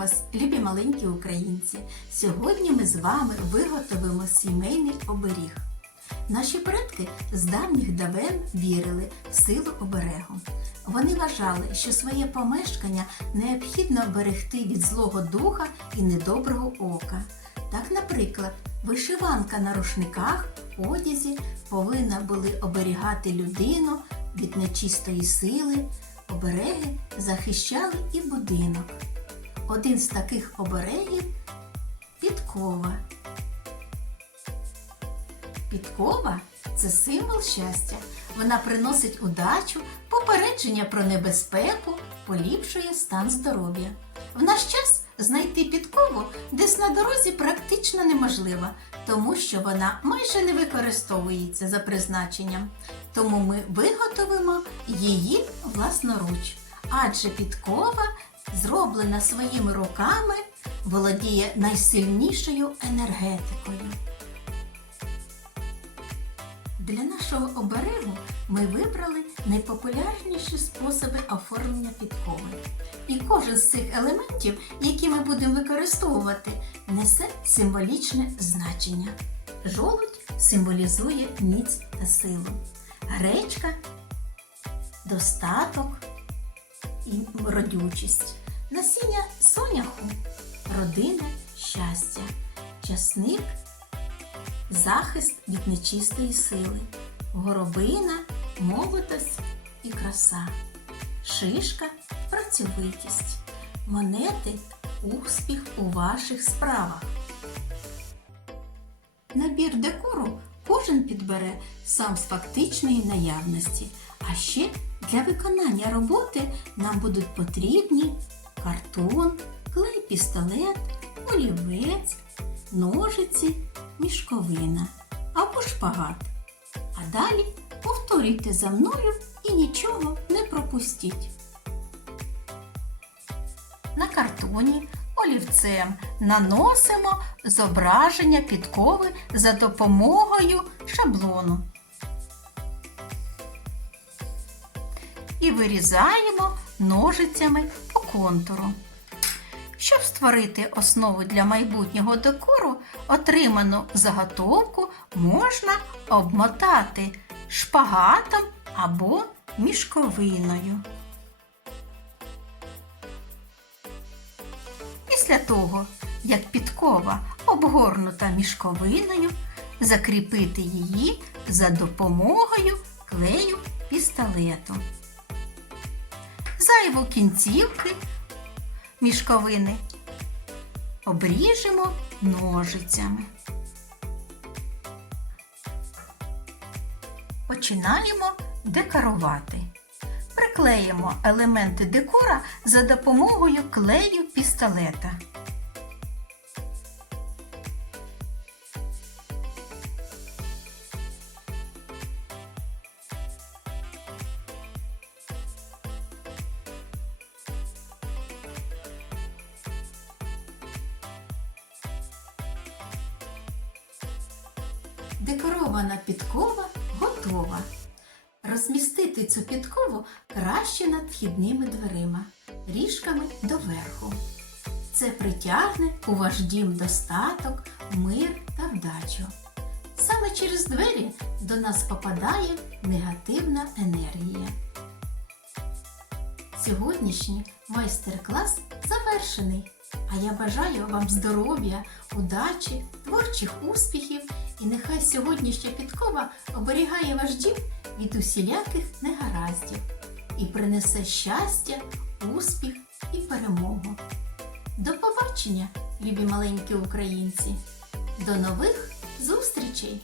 вас, любі маленькі українці! Сьогодні ми з вами виготовимо сімейний оберіг. Наші предки з давніх давен вірили в силу оберегу. Вони вважали, що своє помешкання необхідно берегти від злого духа і недоброго ока. Так, наприклад, вишиванка на рушниках, одязі повинна були оберігати людину від нечистої сили, обереги захищали і будинок. Один з таких оберегів підкова. Підкова це символ щастя. Вона приносить удачу, попередження про небезпеку, поліпшує стан здоров'я. В наш час знайти підкову десь на дорозі практично неможливо, тому що вона майже не використовується за призначенням. Тому ми виготовимо її власноруч. Адже підкова, зроблена своїми руками, володіє найсильнішою енергетикою. Для нашого оберегу ми вибрали найпопулярніші способи оформлення підкови. І кожен з цих елементів, які ми будемо використовувати, несе символічне значення. Жолудь символізує міць та силу, гречка достаток і родючість, насіння соняху. Родина щастя, часник. Захист від нечистої сили, горобина, молодость і краса, шишка працьовитість, монети успіх у ваших справах. Набір декору кожен підбере сам з фактичної наявності, а ще для виконання роботи нам будуть потрібні картон, клей-пістолет, олівець, ножиці, мішковина або шпагат. А далі повторюйте за мною і нічого не пропустіть. На картоні олівцем наносимо зображення підкови за допомогою шаблону. І вирізаємо ножицями по контуру. Щоб створити основу для майбутнього декору, отриману заготовку можна обмотати шпагатом або мішковиною. Після того, як підкова обгорнута мішковиною, закріпити її за допомогою клею пістолету. Зайву кінцівки мішковини обріжемо ножицями. Починаємо декорувати. Приклеїмо елементи декора за допомогою клею пістолета. Декорована підкова готова. Розмістити цю підкову краще над вхідними дверима, ріжками доверху. Це притягне у ваш дім достаток, мир та вдачу. Саме через двері до нас попадає негативна енергія. Сьогоднішній майстер-клас завершений. А я бажаю вам здоров'я, удачі, творчих успіхів і нехай сьогоднішня підкова оберігає ваш дім від усіляких негараздів і принесе щастя, успіх і перемогу. До побачення, любі маленькі українці! До нових зустрічей!